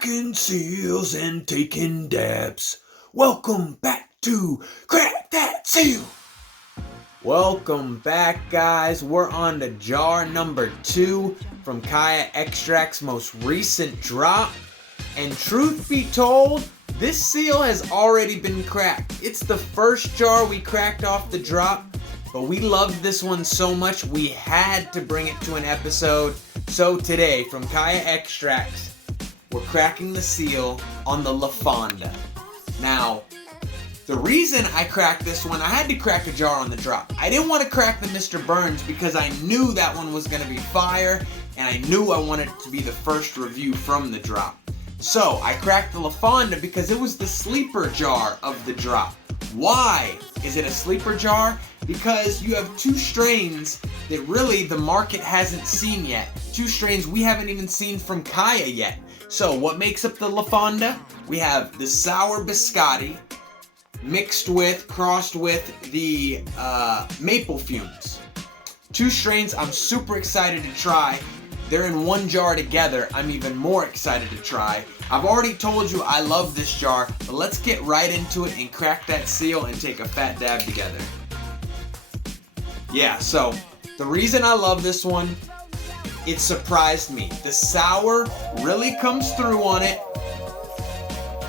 cracking seals and taking dabs. Welcome back to Crack That Seal. Welcome back, guys. We're on to jar number 2 from Kaya Extract's most recent drop. And truth be told, this seal has already been cracked. It's the first jar we cracked off the drop, but we loved this one so much we had to bring it to an episode. So today, from Kaya Extracts, we're cracking the seal on the Fawnduh. Now, the reason I cracked this one, I had to crack a jar on the drop. I didn't want to crack the Mr. Burns because I knew that one was going to be fire, and I knew I wanted it to be the first review from the drop. So, I cracked the Fawnduh because it was the sleeper jar of the drop. Why is it a sleeper jar? Because you have 2 strains that really the market hasn't seen yet. 2 strains we haven't even seen from Kaya yet. So what makes up the Fawnduh? We have the Sour Biscotti crossed with the Maple Fumez. 2 strains I'm super excited to try. They're in one jar together. I'm even more excited to try. I've already told you I love this jar, but let's get right into it and crack that seal and take a fat dab together. Yeah, so the reason I love this one, it surprised me. The sour really comes through on it,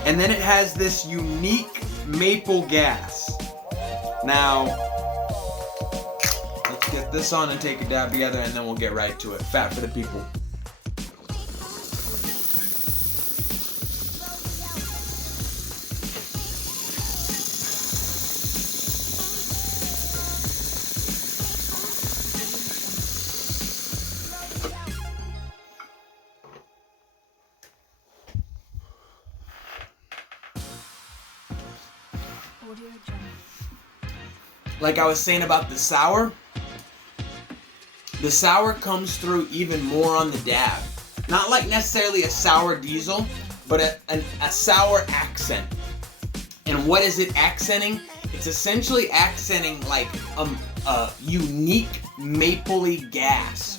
and then it has this unique maple gas. Now, let's get this on and take a dab together, and then we'll get right to it. Fat for the people. Like I was saying about the sour comes through even more on the dab. Not like necessarily a sour diesel, but a sour accent. And what is it accenting? It's essentially accenting like a unique mapley gas.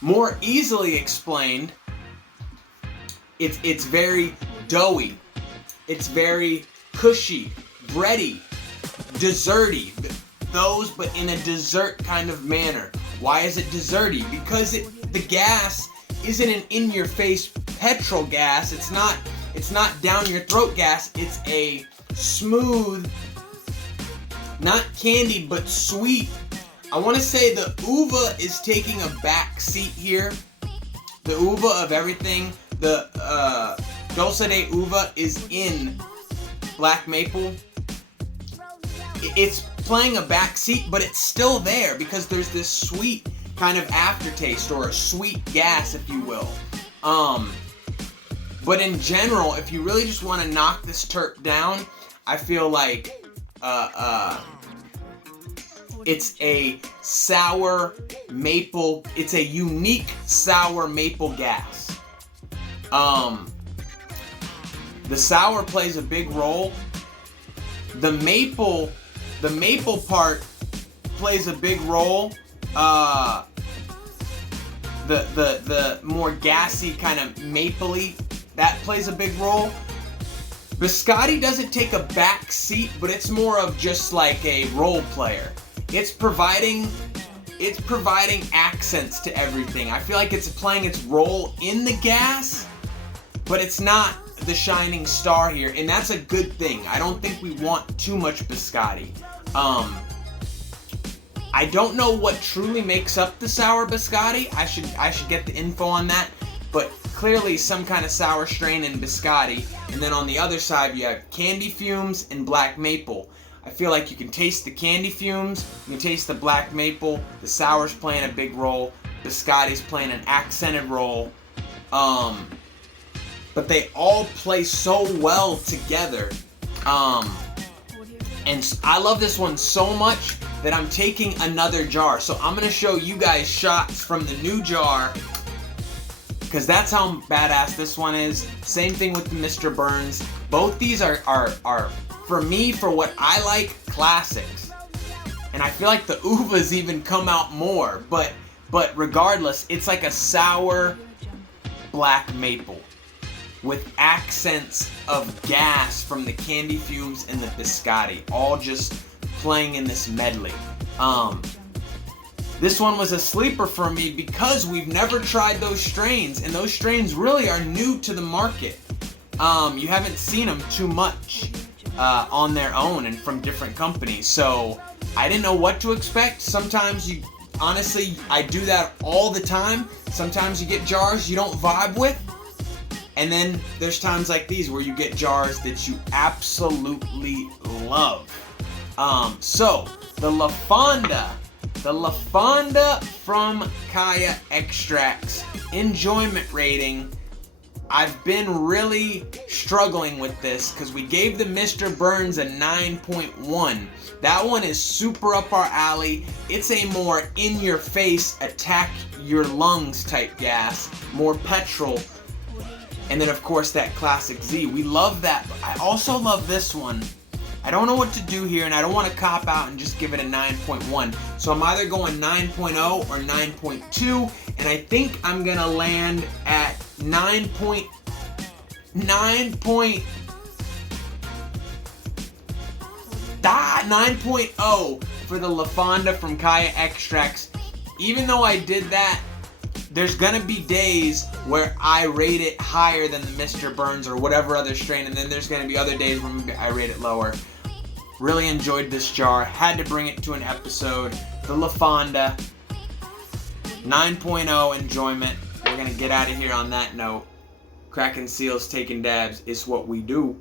More easily explained, it's very doughy, it's very cushy, bready, desserty, those but in a dessert kind of manner. Why is it desserty? Because the gas isn't an in-your-face petrol gas. It's not down your throat gas. It's a smooth, not candy but sweet. I want to say the uva is taking a back seat here. The uva of everything. The dulce de uva is in black maple. It's playing a back seat, but it's still there because there's this sweet kind of aftertaste, or a sweet gas, if you will. But in general, if you really just want to knock this terp down, I feel like it's a sour maple. It's a unique sour maple gas. The sour plays a big role. The maple part plays a big role. The more gassy kind of mapley, that plays a big role. Biscotti doesn't take a back seat, but it's more of just like a role player. It's providing accents to everything. I feel like it's playing its role in the gas, but it's not the shining star here, and that's a good thing. I don't think we want too much Biscotti. I don't know what truly makes up the Sour Biscotti. I should get the info on that, but clearly some kind of sour strain in Biscotti. And then on the other side you have candy fumes and black maple. I feel like you can taste the candy fumes, you can taste the black maple, the sour's playing a big role, Biscotti's playing an accented role. But they all play so well together. And I love this one so much that I'm taking another jar. So I'm going to show you guys shots from the new jar, because that's how badass this one is. Same thing with the Mr. Burns. Both these are for me, for what I like, classics. And I feel like the uvas even come out more. But regardless, it's like a sour black maple with accents of gas from the candy fumes and the biscotti, all just playing in this medley. This one was a sleeper for me because we've never tried those strains, and those strains really are new to the market. You haven't seen them too much on their own and from different companies, so I didn't know what to expect. Sometimes honestly, I do that all the time. Sometimes you get jars you don't vibe with, and then there's times like these where you get jars that you absolutely love. So the Fawnduh from Kaya Extracts enjoyment rating. I've been really struggling with this because we gave the Mr. Burns a 9.1. That one is super up our alley. It's a more in-your-face, attack your lungs type gas, more petrol. And then of course that classic Z. We love that. But I also love this one. I don't know what to do here, and I don't want to cop out and just give it a 9.1. So I'm either going 9.0 or 9.2, and I think I'm going to land at 9.0 for the Fawnduh from Kaya Extracts. Even though I did that, there's gonna be days where I rate it higher than the Mr. Burns or whatever other strain, and then there's gonna be other days when I rate it lower. Really enjoyed this jar. Had to bring it to an episode. The Fawnduh 9.0 enjoyment. We're gonna get out of here on that note. Cracking seals, taking dabs. It's what we do.